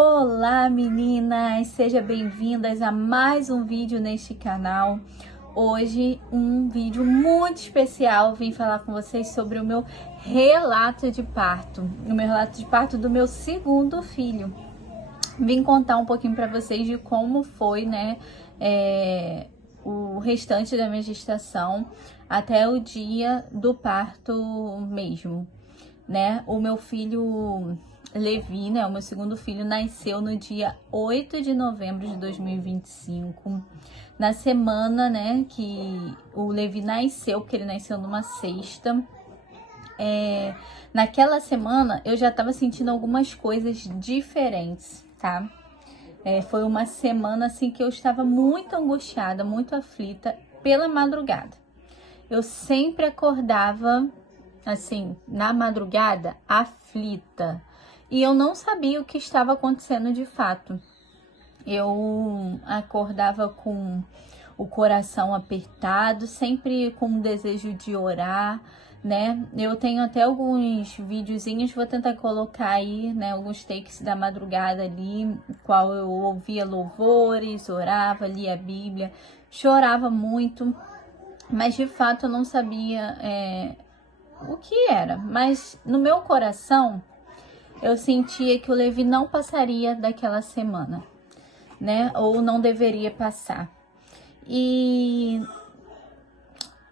Olá meninas, sejam bem-vindas a mais um vídeo neste canal. Hoje um vídeo muito especial, vim falar com vocês sobre o meu relato de parto. O meu relato de parto do meu segundo filho. Vim contar um pouquinho para vocês de como foi, né, o restante da minha gestação até o dia do parto mesmo, né? O meu filho Levi, né, o meu segundo filho, nasceu no dia 8 de novembro de 2025, na semana, né, que o Levi nasceu, porque ele nasceu numa sexta. Naquela semana eu já tava sentindo algumas coisas diferentes, tá? Foi uma semana assim que eu estava muito angustiada, muito aflita pela madrugada. Eu sempre acordava assim, na madrugada, aflita. E eu não sabia o que estava acontecendo de fato. Eu acordava com o coração apertado, sempre com o desejo de orar, né? Eu tenho até alguns videozinhos, vou tentar colocar aí, né? Alguns takes da madrugada ali, qual eu ouvia louvores, orava, lia a Bíblia, chorava muito, mas de fato eu não sabia o que era. Mas no meu coração, eu sentia que o Levi não passaria daquela semana, né? Ou não deveria passar. E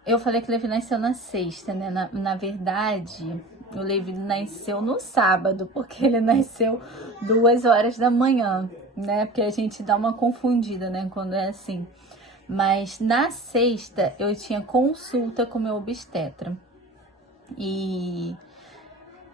eu falei que o Levi nasceu na sexta, né? Na verdade, o Levi nasceu no sábado, porque ele nasceu 2 horas da manhã, né? Porque a gente dá uma confundida, né? Quando é assim. Mas na sexta, eu tinha consulta com meu obstetra. E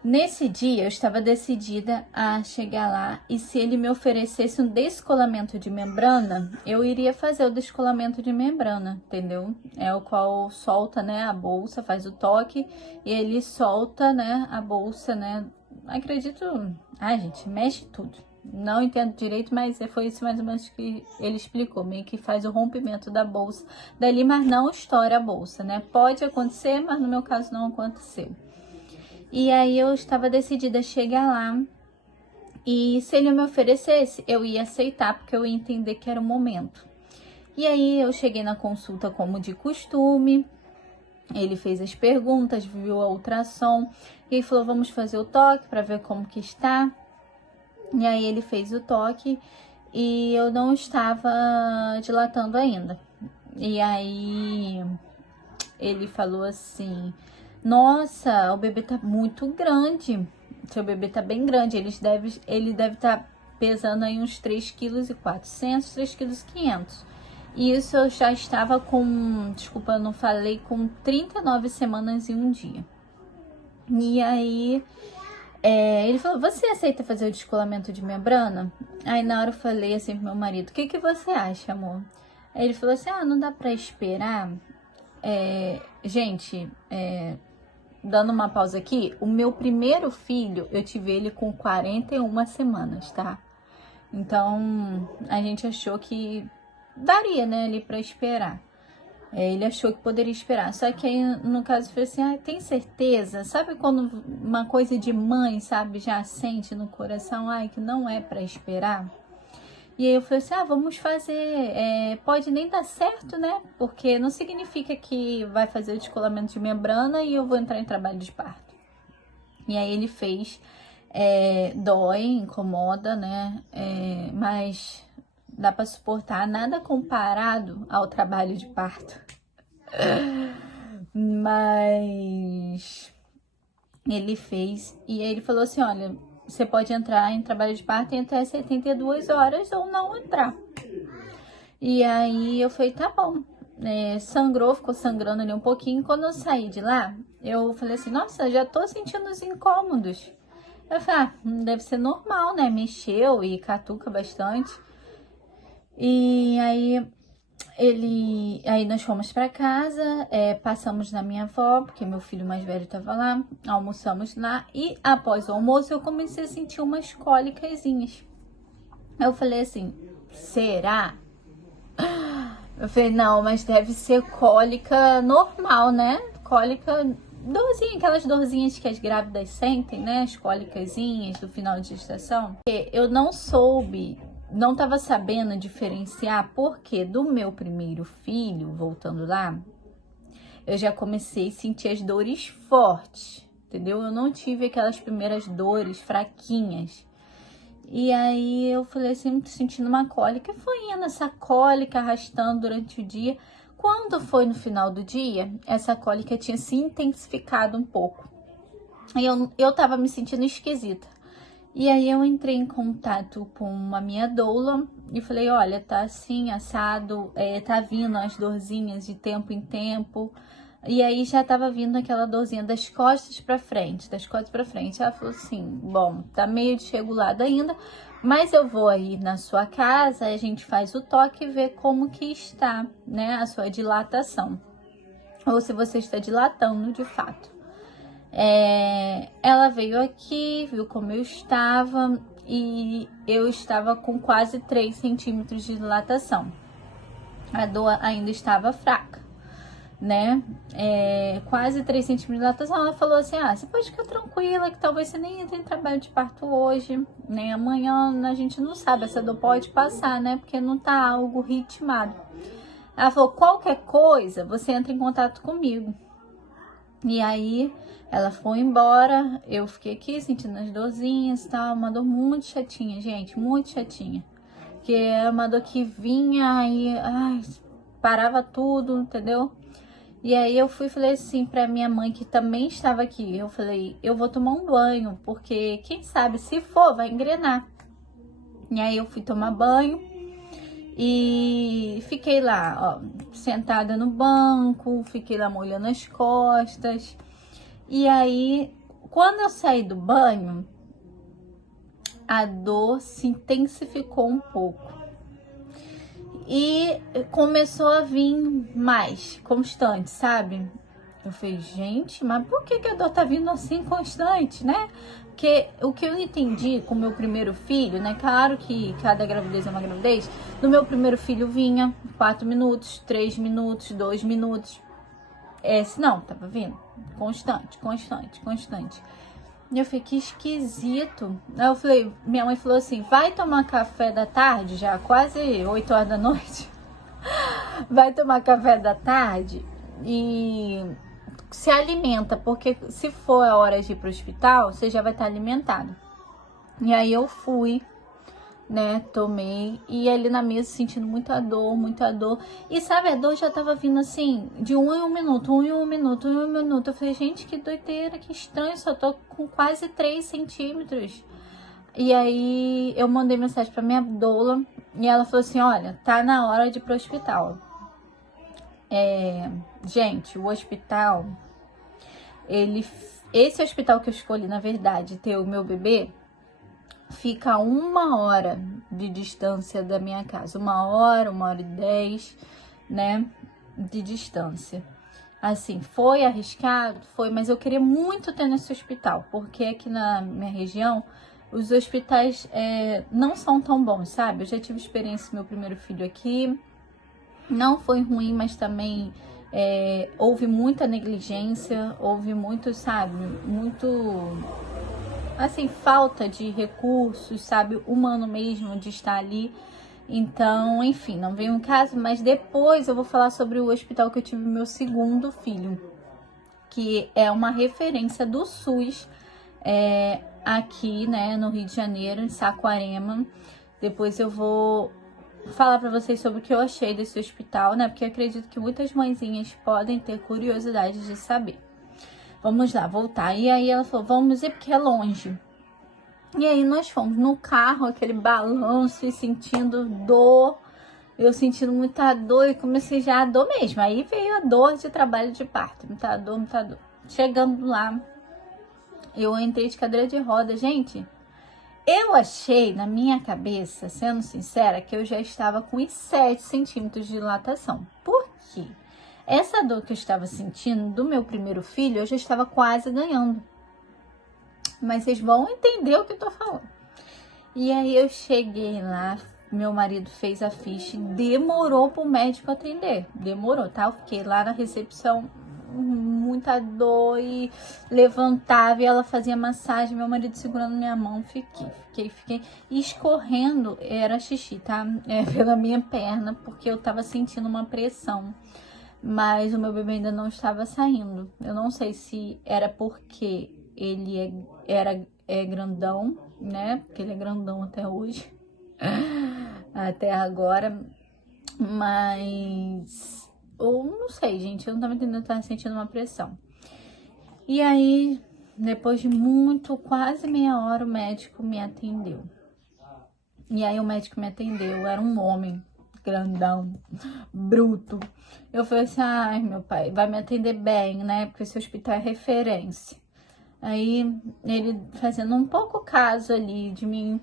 nesse dia eu estava decidida a chegar lá e se ele me oferecesse um descolamento de membrana, eu iria fazer o descolamento de membrana, entendeu? É o qual solta, né, a bolsa, faz o toque e ele solta, né, a bolsa, né? Acredito, gente, mexe tudo. Não entendo direito, mas foi isso mais ou menos que ele explicou, meio que faz o rompimento da bolsa dali, mas não estoura a bolsa, né? Pode acontecer, mas no meu caso não aconteceu. E aí eu estava decidida a chegar lá e se ele me oferecesse, eu ia aceitar, porque eu ia entender que era o momento. E aí eu cheguei na consulta como de costume, ele fez as perguntas, viu a ultrassom, e ele falou, vamos fazer o toque para ver como que está. E aí ele fez o toque e eu não estava dilatando ainda. E aí ele falou assim, nossa, o bebê tá muito grande, seu bebê tá bem grande, ele deve estar pesando aí uns 3,4 kg, 3,5 kg. E isso eu já estava com, desculpa, eu não falei, com 39 semanas e um dia. E aí ele falou, você aceita fazer o descolamento de membrana? Aí na hora eu falei assim pro meu marido, o que que você acha, amor? Aí ele falou assim, não dá pra esperar? Gente, dando uma pausa aqui, o meu primeiro filho, eu tive ele com 41 semanas, tá? Então, a gente achou que daria, né, ali pra esperar. Ele achou que poderia esperar. Só que aí, no caso, eu falei assim, tem certeza? Sabe quando uma coisa de mãe, sabe, já sente no coração, que não é pra esperar? E aí eu falei assim, vamos fazer, pode nem dar certo, né? Porque não significa que vai fazer o descolamento de membrana e eu vou entrar em trabalho de parto. E aí ele fez, dói, incomoda, né? Mas dá pra suportar, nada comparado ao trabalho de parto. Mas ele fez, e aí ele falou assim, olha, você pode entrar em trabalho de parto em até 72 horas ou não entrar. E aí eu falei, tá bom. Sangrou, ficou sangrando ali um pouquinho. Quando eu saí de lá, eu falei assim, nossa, já tô sentindo os incômodos. Eu falei, deve ser normal, né? Mexeu e catuca bastante. E aí nós fomos para casa, passamos na minha avó, porque meu filho mais velho estava lá, almoçamos lá e após o almoço eu comecei a sentir umas cólicazinhas. Eu falei assim, será? Eu falei, não, mas deve ser cólica normal, né? Cólica dorzinha, aquelas dorzinhas que as grávidas sentem, né? As cólicazinhas do final de gestação. Eu não soube, não tava sabendo diferenciar, porque do meu primeiro filho, voltando lá, eu já comecei a sentir as dores fortes, entendeu? Eu não tive aquelas primeiras dores fraquinhas. E aí eu falei assim, tô sentindo uma cólica. Foi indo essa cólica arrastando durante o dia. Quando foi no final do dia, essa cólica tinha se intensificado um pouco. E eu tava me sentindo esquisita. E aí eu entrei em contato com a minha doula e falei, olha, tá assim, assado, tá vindo as dorzinhas de tempo em tempo. E aí já tava vindo aquela dorzinha das costas pra frente, das costas pra frente. Ela falou assim, bom, tá meio desregulado ainda, mas eu vou aí na sua casa, a gente faz o toque e vê como que está, né, a sua dilatação. Ou se você está dilatando de fato. Ela veio aqui, viu como eu estava e eu estava com quase 3 centímetros de dilatação. A dor ainda estava fraca, né? Quase 3 centímetros de dilatação. Ela falou assim, você pode ficar tranquila que talvez você nem entre em trabalho de parto hoje, nem amanhã, a gente não sabe, essa dor pode passar, né? Porque não tá algo ritmado. Ela falou, qualquer coisa, você entra em contato comigo. E aí, ela foi embora, eu fiquei aqui sentindo as dorzinhas e tal, uma dor muito chatinha, gente, muito chatinha. Que é uma dor que vinha e parava tudo, entendeu? E aí eu fui e falei assim pra minha mãe, que também estava aqui, eu falei, eu vou tomar um banho, porque quem sabe, se for, vai engrenar. E aí eu fui tomar banho e fiquei lá, ó, sentada no banco, fiquei lá molhando as costas. E aí, quando eu saí do banho, a dor se intensificou um pouco. E começou a vir mais constante, sabe? Eu falei, gente, mas por que a dor tá vindo assim constante, né? Porque o que eu entendi com o meu primeiro filho, né? Claro que cada gravidez é uma gravidez. No meu primeiro filho vinha 4 minutos, 3 minutos, 2 minutos. Não, tava vindo constante, constante, constante. E eu falei, que esquisito. Aí eu falei, minha mãe falou assim, vai tomar café da tarde, já quase 8 horas da noite. Vai tomar café da tarde e se alimenta, porque se for a hora de ir pro hospital, você já vai estar alimentado. E aí eu fui, né, tomei, e ali na mesa sentindo muita dor, muita dor. E sabe, a dor já tava vindo assim, de 1 em 1 minuto, 1 em 1 minuto, 1 em 1 minuto. Eu falei, gente, que doideira, que estranho, só tô com quase 3 centímetros. E aí eu mandei mensagem pra minha doula, e ela falou assim, olha, tá na hora de ir pro hospital. Gente, o hospital, esse hospital que eu escolhi, na verdade, ter o meu bebê, fica a 1 hora de distância da minha casa. 1 hora, 1h10, né, de distância. Assim, foi arriscado? Foi, mas eu queria muito ter nesse hospital, porque aqui na minha região, os hospitais não são tão bons, sabe? Eu já tive experiência com meu primeiro filho aqui, não foi ruim, mas também houve muita negligência, houve muito, sabe, muito... assim, falta de recursos, sabe, humano mesmo, de estar ali. Então, enfim, não veio um caso, mas depois eu vou falar sobre o hospital que eu tive meu segundo filho, que é uma referência do SUS aqui, né, no Rio de Janeiro, em Saquarema. Depois eu vou falar pra vocês sobre o que eu achei desse hospital, né, porque eu acredito que muitas mãezinhas podem ter curiosidade de saber. Vamos lá, voltar. E aí ela falou, vamos ir porque é longe. E aí nós fomos no carro, aquele balanço e sentindo dor. Eu sentindo muita dor e comecei já a dor mesmo. Aí veio a dor de trabalho de parto. Muita dor, muita dor. Chegando lá, eu entrei de cadeira de roda. Gente, eu achei na minha cabeça, sendo sincera, que eu já estava com uns 7 centímetros de dilatação. Por quê? Essa dor que eu estava sentindo do meu primeiro filho, eu já estava quase ganhando. Mas vocês vão entender o que eu tô falando. E aí eu cheguei lá, meu marido fez a ficha, demorou pro médico atender. Demorou, tá? Eu fiquei lá na recepção muita dor e levantava e ela fazia massagem, meu marido segurando minha mão, fiquei e escorrendo, era xixi, tá? Pela minha perna, porque eu tava sentindo uma pressão, mas o meu bebê ainda não estava saindo. Eu não sei se era porque ele é grandão, né? Porque ele é grandão até hoje, até agora, mas ou não sei, gente, eu não tava entendendo, eu tava sentindo uma pressão. E aí, depois de quase meia hora, o médico me atendeu. E aí o médico me atendeu, era um homem grandão, bruto. Eu falei assim, ai meu pai, vai me atender bem, né? Porque esse hospital é referência. Aí ele fazendo um pouco caso ali de mim,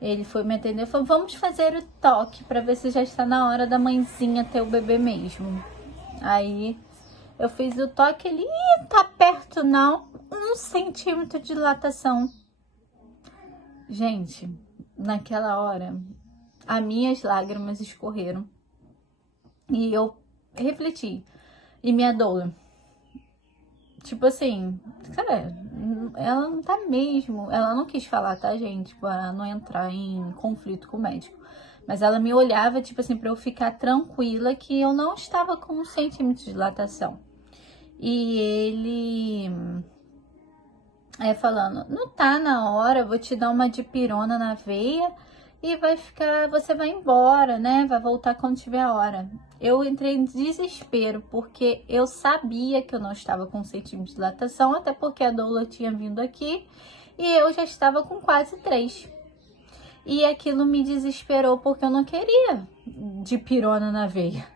ele foi me atender e falou, vamos fazer o toque pra ver se já está na hora da mãezinha ter o bebê mesmo. Aí eu fiz o toque, ele, tá perto não, 1 centímetro de dilatação. Gente, naquela hora, as minhas lágrimas escorreram. E eu refleti. E minha doula, tipo assim, cara, ela não tá mesmo. Ela não quis falar, tá, gente? Pra não entrar em conflito com o médico. Mas ela me olhava, tipo assim, pra eu ficar tranquila que eu não estava com 1 centímetro de dilatação. E ele falando, não tá na hora, eu vou te dar uma dipirona na veia e você vai embora, né? Vai voltar quando tiver a hora. Eu entrei em desespero, porque eu sabia que eu não estava com 1 centímetro de dilatação, até porque a doula tinha vindo aqui e eu já estava com quase 3. E aquilo me desesperou, porque eu não queria dipirona na veia.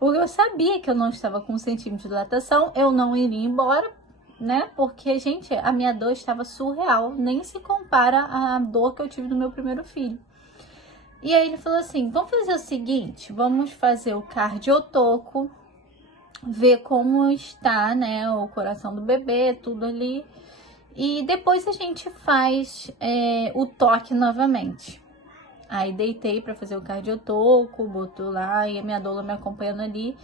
Porque eu sabia que eu não estava com 1 centímetro de dilatação, eu não iria embora, né? Porque, gente, a minha dor estava surreal, nem se compara à dor que eu tive no meu primeiro filho. E aí ele falou assim, vamos fazer o seguinte, vamos fazer o cardiotoco, ver como está, né, o coração do bebê, tudo ali, e depois a gente faz o toque novamente. Aí deitei para fazer o cardiotoco, botou lá, e a minha doula me acompanhando ali.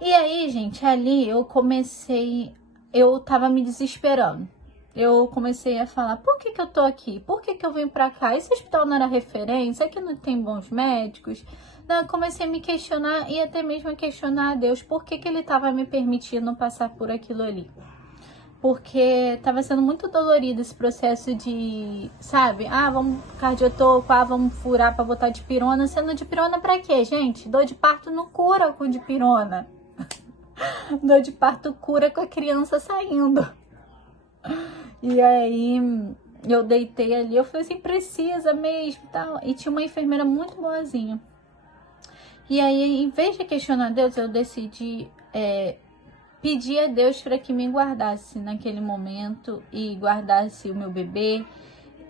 E aí, gente, ali eu tava me desesperando. Eu comecei a falar, por que eu tô aqui? Por que eu vim pra cá? Esse hospital não era referência? Aqui não tem bons médicos? Não, eu comecei a me questionar e até mesmo a questionar a Deus, por que ele tava me permitindo passar por aquilo ali? Porque tava sendo muito dolorido esse processo de, sabe? Vamos cardiotoco, vamos furar pra botar dipirona. Sendo dipirona pra quê, gente? Dor de parto não cura com dipirona. Dor de parto cura com a criança saindo. E aí eu deitei ali, eu falei assim, precisa mesmo, tal. E tinha uma enfermeira muito boazinha. E aí, em vez de questionar Deus, eu decidi pedir a Deus para que me guardasse naquele momento e guardasse o meu bebê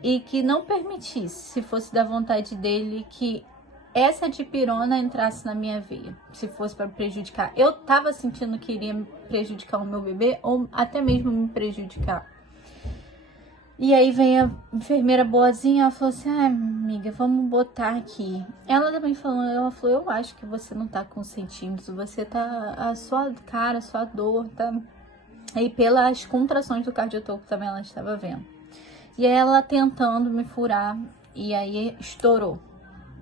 e que não permitisse, se fosse da vontade dele, que essa dipirona entrasse na minha veia, se fosse para prejudicar. Eu tava sentindo que iria prejudicar o meu bebê ou até mesmo me prejudicar. E aí vem a enfermeira boazinha, ela falou assim, amiga, vamos botar aqui. Ela também falou, eu acho que você não tá com centímetros, você tá, a sua cara, a sua dor, tá... E pelas contrações do cardiotoco também ela estava vendo. E aí ela tentando me furar, e aí estourou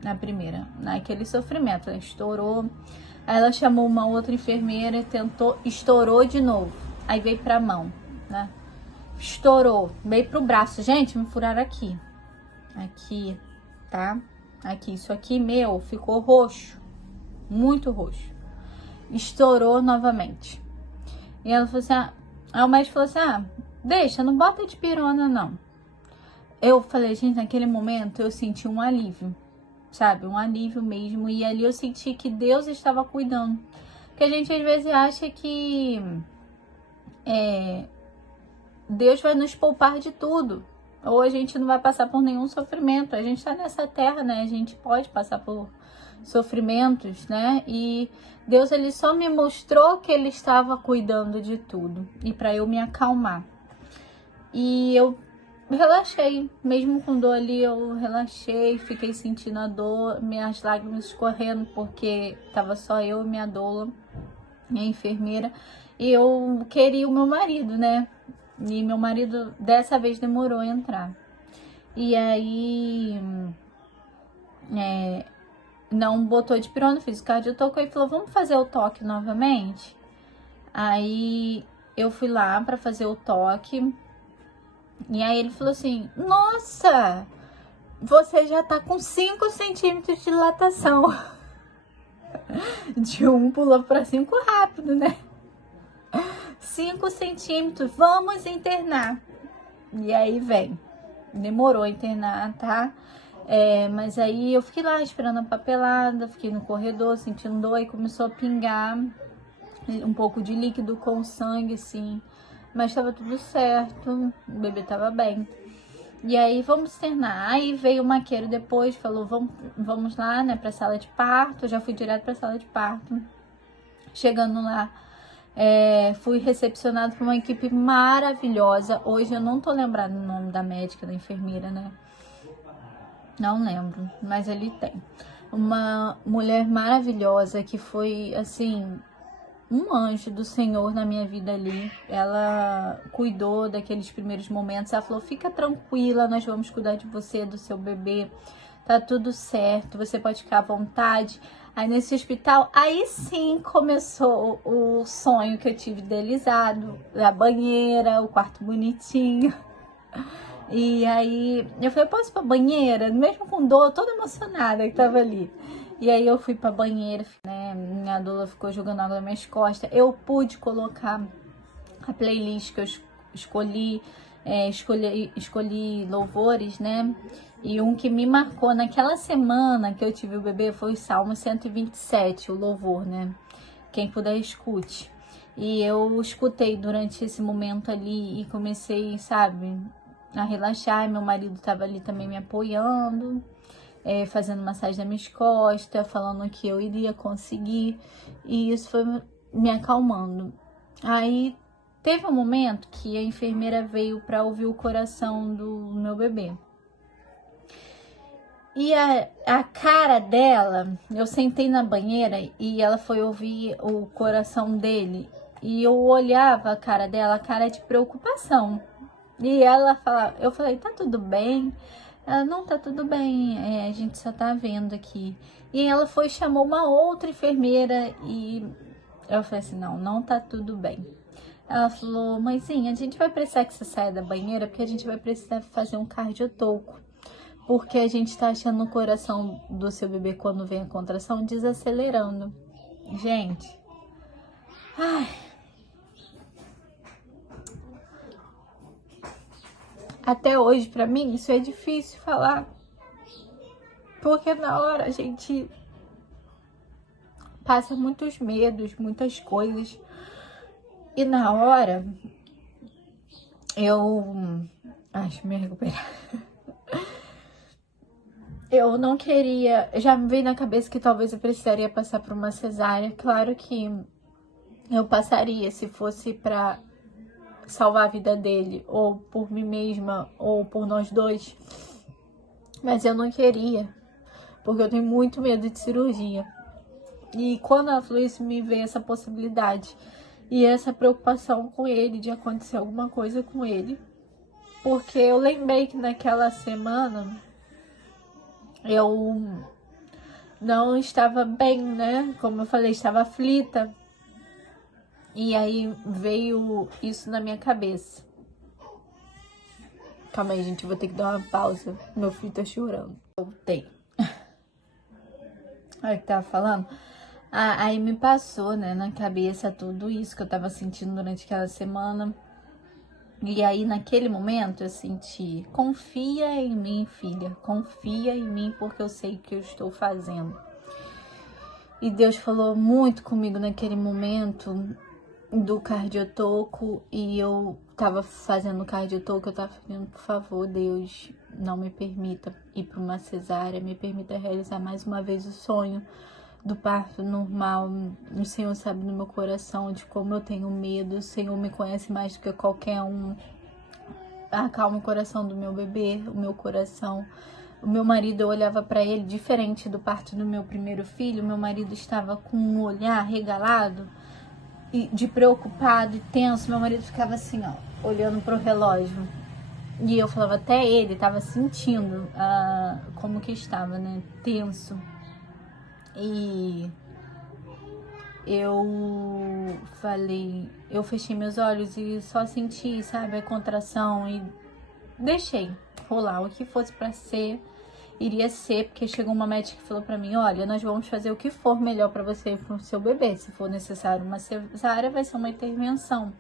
na primeira, naquele sofrimento, ela estourou. Aí ela chamou uma outra enfermeira, tentou, estourou de novo. Aí veio pra mão, né? Estourou, veio pro braço. Gente, me furaram aqui. Aqui, tá? Aqui, isso aqui meu ficou roxo. Muito roxo. Estourou novamente. E ela falou assim, aí o médico falou assim, deixa, não bota dipirona não. Eu falei, gente, naquele momento eu senti um alívio, sabe? Um alívio mesmo. E ali eu senti que Deus estava cuidando. Porque a gente às vezes acha que Deus vai nos poupar de tudo, ou a gente não vai passar por nenhum sofrimento. A gente está nessa terra, né? A gente pode passar por sofrimentos, né? E Deus, ele só me mostrou que ele estava cuidando de tudo e para eu me acalmar. E eu relaxei, mesmo com dor ali, eu relaxei, fiquei sentindo a dor, minhas lágrimas escorrendo, porque tava só eu e minha doula. a enfermeira, e eu queria o meu marido, né? E meu marido dessa vez demorou a entrar. E aí não botou de pirona, fiz o cardiotoco e falou, vamos fazer o toque novamente? Aí eu fui lá pra fazer o toque. E aí ele falou assim, nossa, você já tá com 5 centímetros de dilatação. De 1 pulou pra 5 rápido, né? 5 centímetros, vamos internar. E aí vem, demorou a internar, tá? Mas aí eu fiquei lá esperando a papelada, fiquei no corredor sentindo dor e começou a pingar um pouco de líquido com sangue, sim. Mas tava tudo certo, o bebê tava bem. E aí vamos internar. Aí veio o maqueiro depois, falou, vamos lá, né, pra sala de parto. Eu já fui direto pra sala de parto. Chegando lá, fui recepcionado por uma equipe maravilhosa. Hoje eu não tô lembrando o nome da médica, da enfermeira, né? Não lembro, mas ali tem. Uma mulher maravilhosa que foi, assim, um anjo do Senhor na minha vida ali. Ela cuidou daqueles primeiros momentos. Ela falou, fica tranquila, nós vamos cuidar de você, do seu bebê. Tá tudo certo, você pode ficar à vontade. Aí nesse hospital, aí sim começou o sonho que eu tive idealizado. A banheira, o quarto bonitinho. E aí eu falei, posso ir pra banheira? Mesmo com dor, toda emocionada que tava ali. E aí eu fui pra banheira, né? Minha doula ficou jogando água nas minhas costas. Eu pude colocar a playlist que eu escolhi, escolhi louvores, né? E um que me marcou naquela semana que eu tive o bebê foi o Salmo 127, o louvor, né? Quem puder, escute. E eu escutei durante esse momento ali e comecei, sabe, a relaxar. Meu marido tava ali também me apoiando, fazendo massagem nas minhas costas, falando que eu iria conseguir. E isso foi me acalmando. Aí teve um momento que a enfermeira veio para ouvir o coração do meu bebê. E a cara dela, eu sentei na banheira e ela foi ouvir o coração dele. E eu olhava a cara dela, a cara de preocupação. E ela falava, eu falei, tá tudo bem? Ela, não, tá tudo bem, a gente só tá vendo aqui. E ela foi, chamou uma outra enfermeira e eu falei assim, não tá tudo bem. Ela falou, mãezinha, a gente vai precisar que você saia da banheira porque a gente vai precisar fazer um cardiotoco. Porque a gente tá achando o coração do seu bebê quando vem a contração desacelerando. Gente, ai, até hoje pra mim isso é difícil falar. Porque na hora a gente passa muitos medos, muitas coisas. E na hora deixa eu me recuperar. Eu não queria, já me veio na cabeça que talvez eu precisaria passar por uma cesárea. Claro que eu passaria se fosse pra salvar a vida dele, ou por mim mesma, ou por nós dois. Mas eu não queria, porque eu tenho muito medo de cirurgia. E quando ela falou isso, me veio essa possibilidade. E essa preocupação com ele, de acontecer alguma coisa com ele. Porque eu lembrei que naquela semana eu não estava bem, né? Como eu falei, estava aflita. E aí veio isso na minha cabeça. Calma aí, gente, eu vou ter que dar uma pausa. Meu filho tá chorando. Voltei. Olha o que tava falando. Aí me passou, né, na cabeça tudo isso que eu tava sentindo durante aquela semana. E aí, naquele momento, eu senti, confia em mim, filha. Confia em mim, porque eu sei o que eu estou fazendo. E Deus falou muito comigo naquele momento do cardiotoco. E eu tava fazendo cardiotoco, eu tava falando, por favor, Deus, não me permita ir para uma cesárea. Me permita realizar mais uma vez o sonho do parto normal. O Senhor sabe no meu coração de como eu tenho medo. O Senhor me conhece mais do que qualquer um. Acalma o coração do meu bebê, o meu coração. O meu marido, eu olhava para ele diferente do parto do meu primeiro filho. Meu marido estava com um olhar regalado, de preocupado e tenso. Meu marido ficava assim, ó, olhando pro relógio. E eu falava, até ele tava sentindo como que estava, né? Tenso. E eu falei, eu fechei meus olhos e só senti, sabe, a contração e deixei rolar. O que fosse pra ser, iria ser, porque chegou uma médica que falou pra mim, olha, nós vamos fazer o que for melhor pra você e pro seu bebê. Se for necessário uma cesárea, vai ser uma intervenção.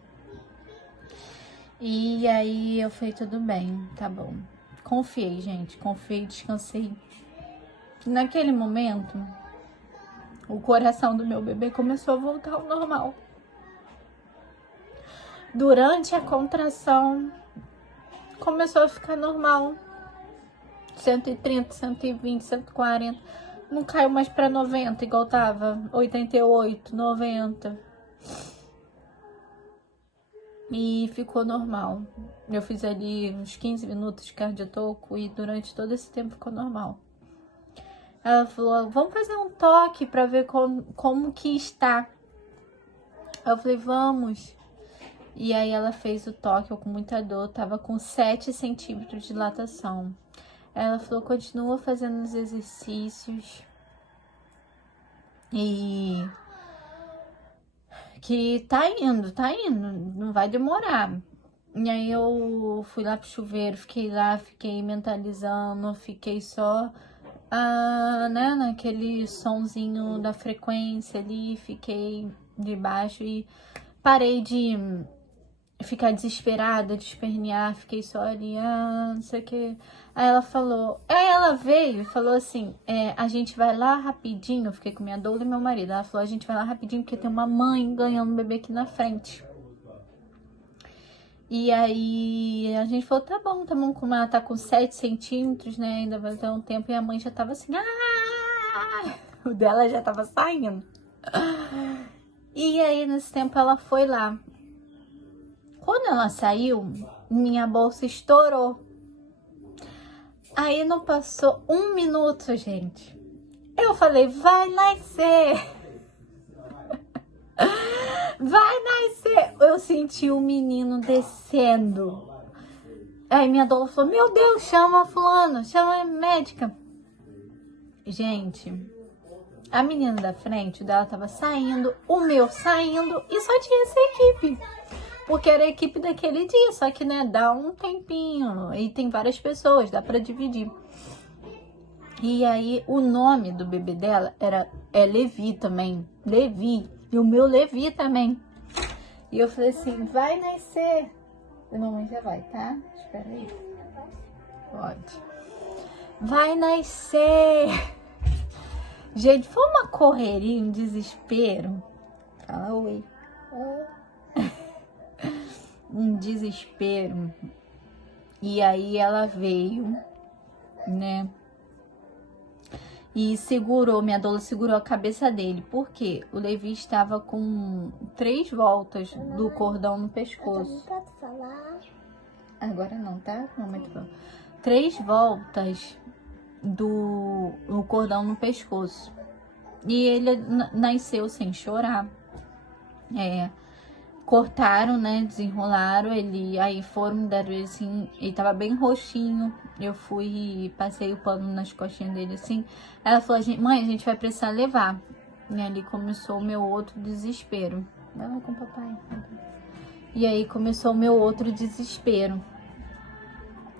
E aí eu falei, tudo bem, tá bom. Confiei, gente, confiei, descansei. Naquele momento, o coração do meu bebê começou a voltar ao normal. Durante a contração, começou a ficar normal. 130, 120, 140. Não caiu mais pra 90, igual tava. 88, 90. E ficou normal. Eu fiz ali uns 15 minutos de cardiotoco e durante todo esse tempo ficou normal. Ela falou, vamos fazer um toque pra ver como que está. Eu falei, vamos. E aí ela fez o toque, eu com muita dor, tava com 7 centímetros de dilatação. Ela falou, continua fazendo os exercícios. E que tá indo, não vai demorar. E aí eu fui lá pro chuveiro, fiquei lá, fiquei mentalizando, fiquei só, né, naquele sonzinho da frequência ali, fiquei de baixo e parei de ficar desesperada, de espernear, fiquei só ali, não sei o que. Aí ela veio e falou assim, a gente vai lá rapidinho, eu fiquei com minha doula e meu marido, ela falou, a gente vai lá rapidinho porque tem uma mãe ganhando um bebê aqui na frente. E aí a gente falou, tá bom, como ela tá com 7 centímetros, né, ainda vai ter um tempo, e a mãe já tava assim, o dela já tava saindo. E aí nesse tempo ela foi lá. Quando ela saiu, minha bolsa estourou. Aí não passou 1 minuto, gente. Eu falei, vai nascer. Vai nascer. Eu senti o menino descendo. Aí minha doula falou, meu Deus, chama a fulana, chama a médica. Gente, a menina da frente, o dela tava saindo, o meu saindo e só tinha essa equipe. Porque era a equipe daquele dia, só que, né, dá um tempinho e tem várias pessoas, dá pra dividir. E aí, o nome do bebê dela é Levi também, Levi, e o meu Levi também. E eu falei assim, vai nascer. A mamãe já vai, tá? Espera aí. Pode. Vai nascer. Gente, foi uma correria, um desespero. Fala oi. Um desespero. E aí ela veio, né? E minha doula segurou a cabeça dele. Por quê? O Levi estava com 3 voltas do cordão no pescoço. Pode falar? Agora não, tá? Mamãe tá falando. 3 voltas no cordão no pescoço. E ele nasceu sem chorar. Cortaram, né? Desenrolaram ele. Aí deram ele assim. Ele tava bem roxinho. Eu fui, passei o pano nas costinhas dele assim. Ela falou, mãe, a gente vai precisar levar. E ali começou o meu outro desespero. Vai lá com o papai. E aí começou o meu outro desespero.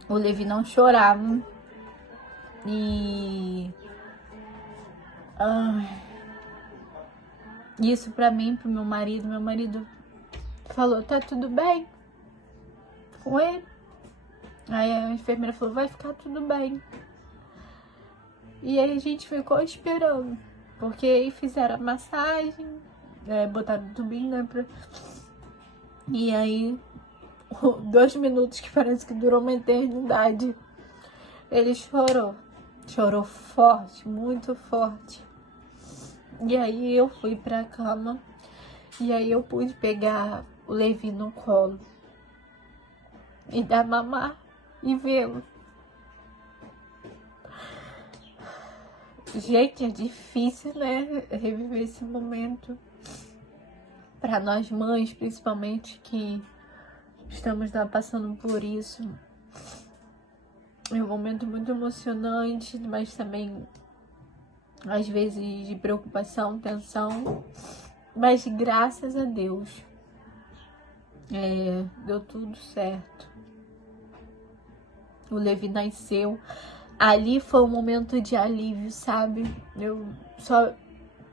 O Levi não chorava. E isso pra mim, pro meu marido falou, tá tudo bem com ele? Aí a enfermeira falou, vai ficar tudo bem. E aí a gente ficou esperando, porque aí fizeram a massagem, botaram o tubinho, né, e aí 2 minutos, que parece que durou uma eternidade, ele chorou forte, muito forte. E aí eu fui pra cama, e aí eu pude pegar o Levi no colo e dar mamar e vê-lo. Gente, é difícil, né, reviver esse momento. para nós mães, principalmente, que estamos lá passando por isso. É um momento muito emocionante, mas também, às vezes, de preocupação, tensão. Mas graças a Deus, deu tudo certo. O Levi nasceu. Ali foi um momento de alívio, sabe? Eu só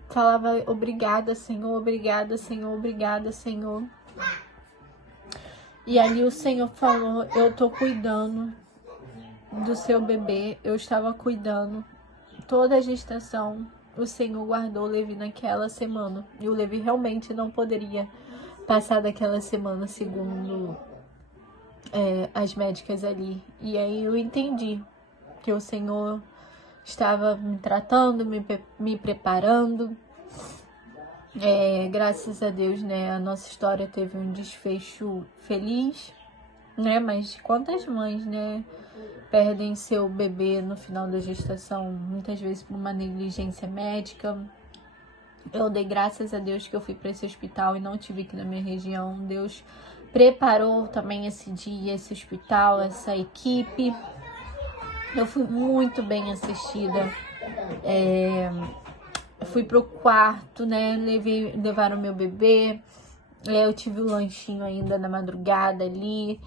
falava obrigada, Senhor, obrigada, Senhor, obrigada, Senhor. E ali o Senhor falou, eu tô cuidando do seu bebê. Eu estava cuidando toda a gestação. O Senhor guardou o Levi naquela semana. E o Levi realmente não poderia passar daquela semana, segundo as médicas ali. E aí eu entendi que o Senhor estava me tratando, me preparando. Graças a Deus, né, a nossa história teve um desfecho feliz, né, mas quantas mães, né, perdem seu bebê no final da gestação, muitas vezes por uma negligência médica. Eu dei graças a Deus que eu fui para esse hospital e não tive aqui na minha região. Deus preparou também esse dia, esse hospital, essa equipe. Eu fui muito bem assistida. Fui pro quarto, né? Levaram meu bebê. Eu tive o lanchinho ainda na madrugada ali.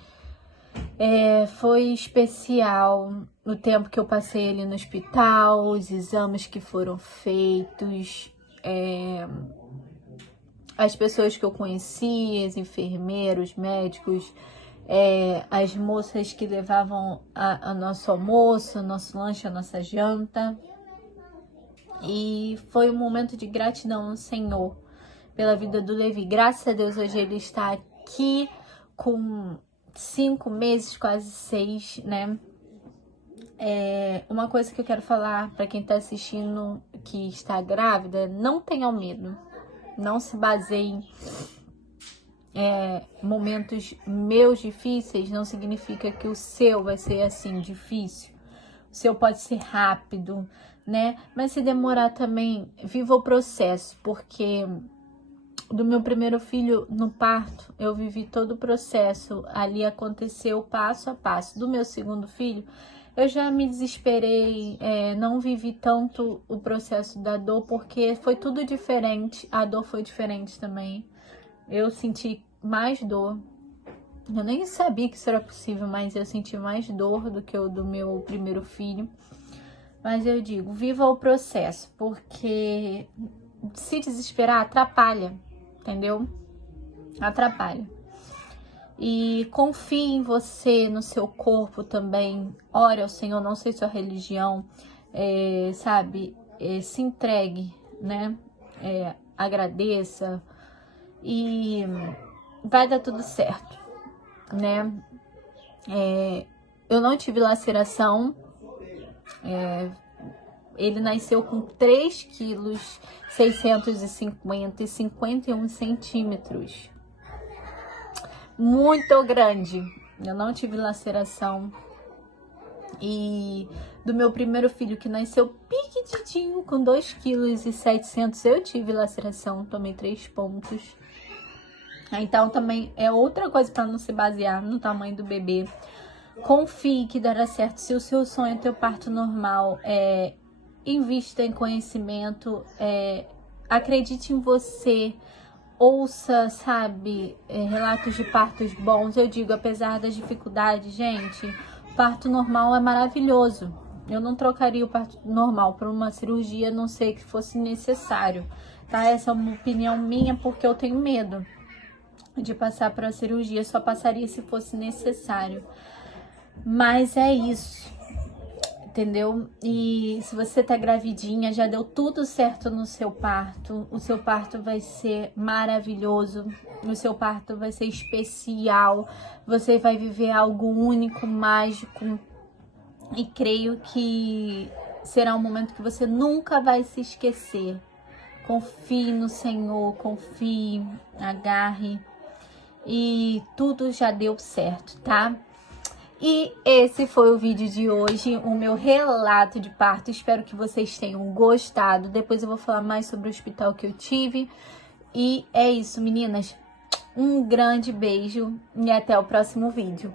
Foi especial o tempo que eu passei ali no hospital, os exames que foram feitos, as pessoas que eu conheci, os enfermeiros, médicos, as moças que levavam a nosso almoço, nosso lanche, a nossa janta. E foi um momento de gratidão ao Senhor pela vida do Levi. Graças a Deus hoje ele está aqui com 5 meses, quase 6, né? Uma coisa que eu quero falar para quem está assistindo que está grávida, não tenham medo. Não se baseiem momentos meus difíceis, não significa que o seu vai ser assim, difícil. O seu pode ser rápido, né? Mas se demorar também, viva o processo, porque do meu primeiro filho no parto, eu vivi todo o processo, ali aconteceu passo a passo. Do meu segundo filho, eu já me desesperei, não vivi tanto o processo da dor, porque foi tudo diferente, a dor foi diferente também. Eu senti mais dor, eu nem sabia que isso era possível, mas eu senti mais dor do que o do meu primeiro filho. Mas eu digo, viva o processo, porque se desesperar atrapalha, entendeu? Atrapalha. E confie em você, no seu corpo também. Ore ao Senhor, não sei sua religião, sabe? Se entregue, né? Agradeça e vai dar tudo certo, né? Eu não tive laceração. Ele nasceu com 3 quilos 650 e 51 centímetros. Muito grande. Eu não tive laceração. E do meu primeiro filho, que nasceu piquitidinho, com 2 quilos e 700, eu tive laceração, tomei 3 pontos. Então também é outra coisa para não se basear no tamanho do bebê. Confie que dará certo. Se o seu sonho é ter o parto normal, invista em conhecimento, acredite em você, ouça, sabe, relatos de partos bons. Eu digo, apesar das dificuldades, gente, o parto normal é maravilhoso. Eu não trocaria o parto normal por uma cirurgia, a não sei que fosse necessário, tá? Essa é uma opinião minha, porque eu tenho medo de passar por a cirurgia, só passaria se fosse necessário. Mas é isso, entendeu? E se você tá gravidinha, já deu tudo certo no seu parto, o seu parto vai ser maravilhoso, o seu parto vai ser especial, você vai viver algo único, mágico, e creio que será um momento que você nunca vai se esquecer. Confie no Senhor, confie, agarre, e tudo já deu certo, tá? E esse foi o vídeo de hoje, o meu relato de parto. Espero que vocês tenham gostado. Depois eu vou falar mais sobre o hospital que eu tive. E é isso, meninas. Um grande beijo e até o próximo vídeo.